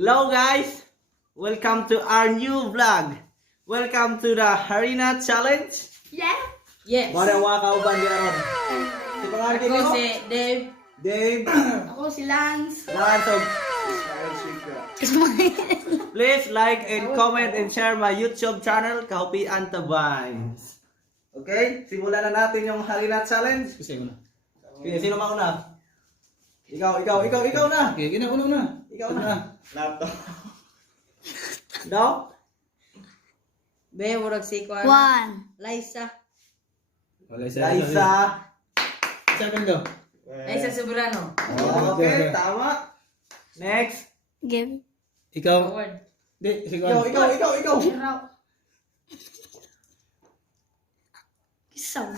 Hello guys! Welcome to our new vlog. Welcome to the Harina Challenge. Yeah. Yes. Mga mga kauban di aron. Si pangalan Ako mo? si Dave. Dave. Ako si Lance. Lance. Please like and comment and share my YouTube channel, Kahupian Tabanes. Okay? Simulan na natin yung Harina Challenge. Kasi una. Okay, sino mauna? Ikaw na. Okay, una na. Ikaw na. Daw? Be, murag si Kwan. One. Liza. Wala Liza. Seven daw. Liza Sobrano. Okay, tama. Next. Game. Ikaw. Forward. Di, ikaw. Ikaw. Zero. Isaw.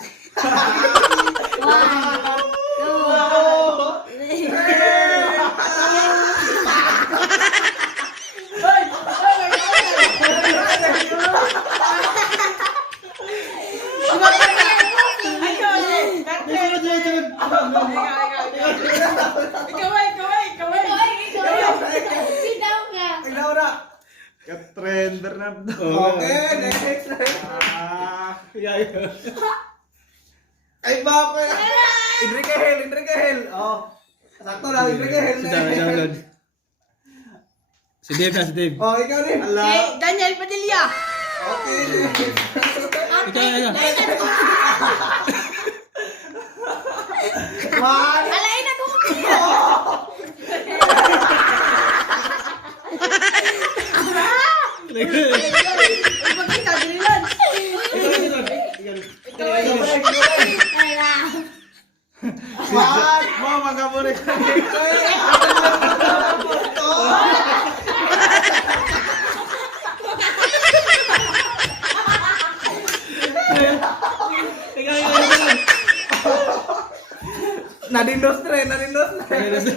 One. Two. Three. Sitaw ka. Ikaw na. Katren Bernardo. Okay, next. Ay, bakit? Enrique Hel. Oh. Sakto lang, Enrique Hel. Download. Si Dave. Oh, ikaw rin. Si Daniel Padilla. Okay, next. Ikaw. One. Alay na ko. Magkita, dililan. One. Mau magaburik. Nadindos na rin. Ano tagalog?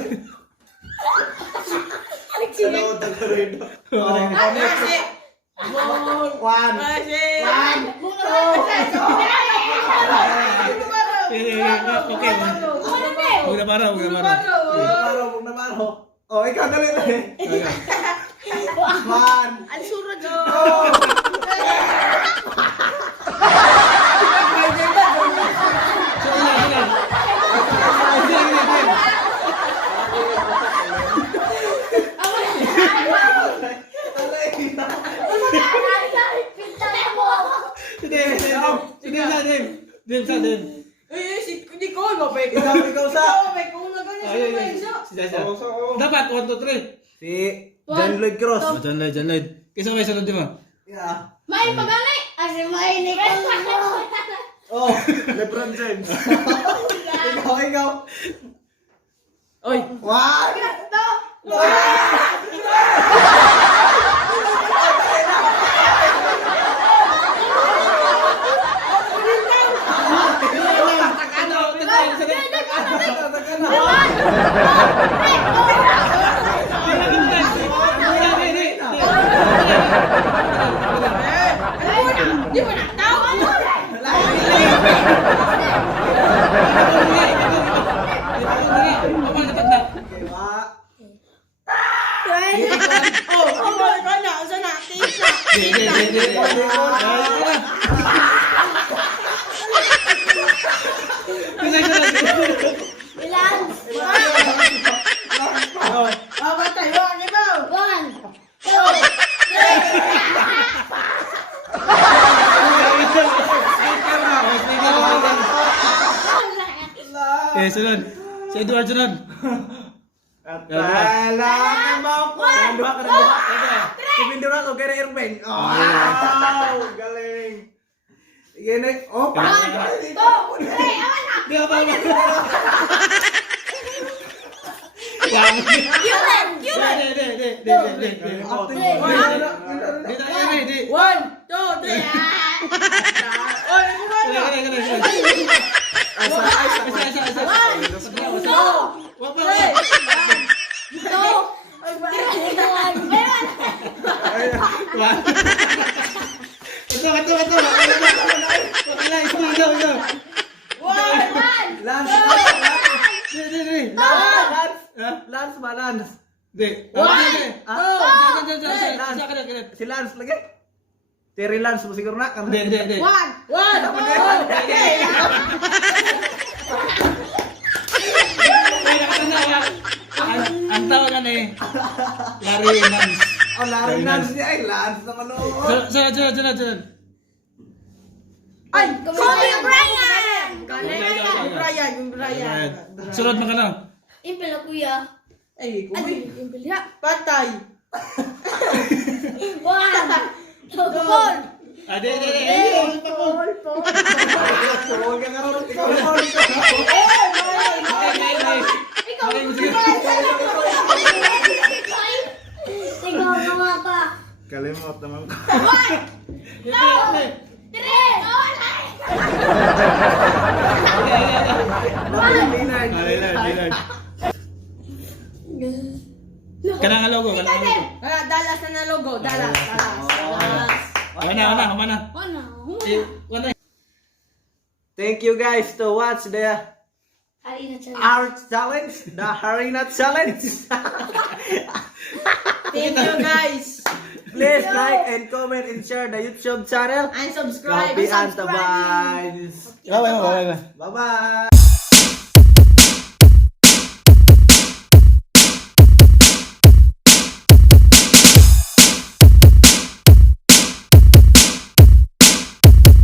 Si One. Si Okay. Huwag na para. Huwag na maro. Oh, ikaw dali. One. Ang surod. Dave. si Nicole mo pa Ikaw sa. May kung na ganyan Si Jaja. Dapat 1, 2, 3. Si John Lloyd Cross. John Lloyd. Kaysa may sunod di ba? Yeah. May pagani. Asi may Nicole. Oh, Lebron James. ikaw. Oy. One. Di mo na tao. Oh, ko na. Usa na. Lance. Batay mo. Ano ba? One. Two. Sunod. Si Edward sunod. Kailangan mo ako. Kanduha. Si Pindura o kaya Irving. Wow, galing. Gini. Oh, Two. Three. Di ba? Di. 1, 2, 3. Oy, Lance ba? Lance. Di. Ah? Si Lance lagi. Terry Lance mo siguro na. Hindi. One. Ay, nakatanda ka. Ang tawagan eh. Larry Nance. Oh, Larry Lance niya. Ay, Lance naman oh. Sunod. Ay, Kobe Bryant! Yung Brian. Sunod mo ka na. Impel na kuya. Ay, Ay, impel ya. patay. One. Four. Di. Four. Huwag ka nga rin. Ikaw na rin. Ikaw. Ikaw mga pa. Kalimot naman ko. Three. Lillard. Kanang ang logo. Dallas na logo. Dallas. Mana. Ano? Wala. Thank you guys to watch the Harina challenge. art challenge, the Harina challenge. Thank you guys. Please like and comment and share the YouTube channel. And subscribe. Copy and the vibes. Bye. Bye bye.